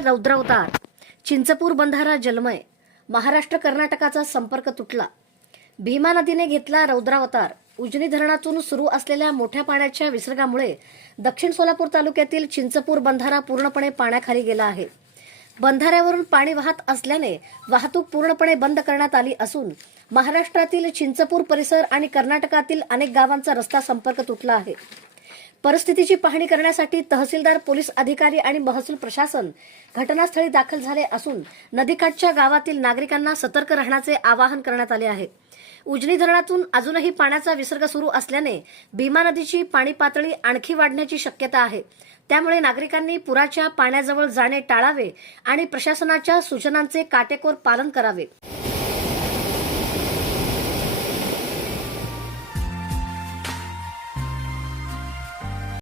रौद्रावतार. चिंचपूर बंधारा जलमय. महाराष्ट्र कर्नाटकाचा संपर्क तुटला. भीमा नदीने घेतला रौद्रावतार. उजनी धरणातून सुरू असलेल्या मोठ्या पाण्याच्या विसर्गामुळे दक्षिण सोलापूर तालुक्यातील चिंचपूर बंधारा पूर्णपणे पाण्याखाली गेला आहे. बंधाऱ्यावरून पाणी वाहत असल्याने वाहतूक पूर्णपणे बंद करण्यात आली असून महाराष्ट्रातील चिंचपूर परिसर आणि कर्नाटकातील अनेक गावांचा रस्ता संपर्क तुटला आहे. परिस्थितीची पाहणी करण्यासाठी तहसीलदार, पोलीस अधिकारी आणि महसूल प्रशासन घटनास्थळी दाखल झाले असून नदीकाठच्या गावातील नागरिकांना सतर्क राहण्याचे आवाहन करण्यात आले आहे. उजनी धरणातून अजूनही पाण्याचा विसर्ग सुरू असल्याने भीमा नदीची पाणी पातळी आणखी वाढण्याची शक्यता आहे. त्यामुळे नागरिकांनी पुराच्या पाण्याजवळ जाणे टाळावे आणि प्रशासनाच्या सूचनांचे काटेकोर पालन करावे.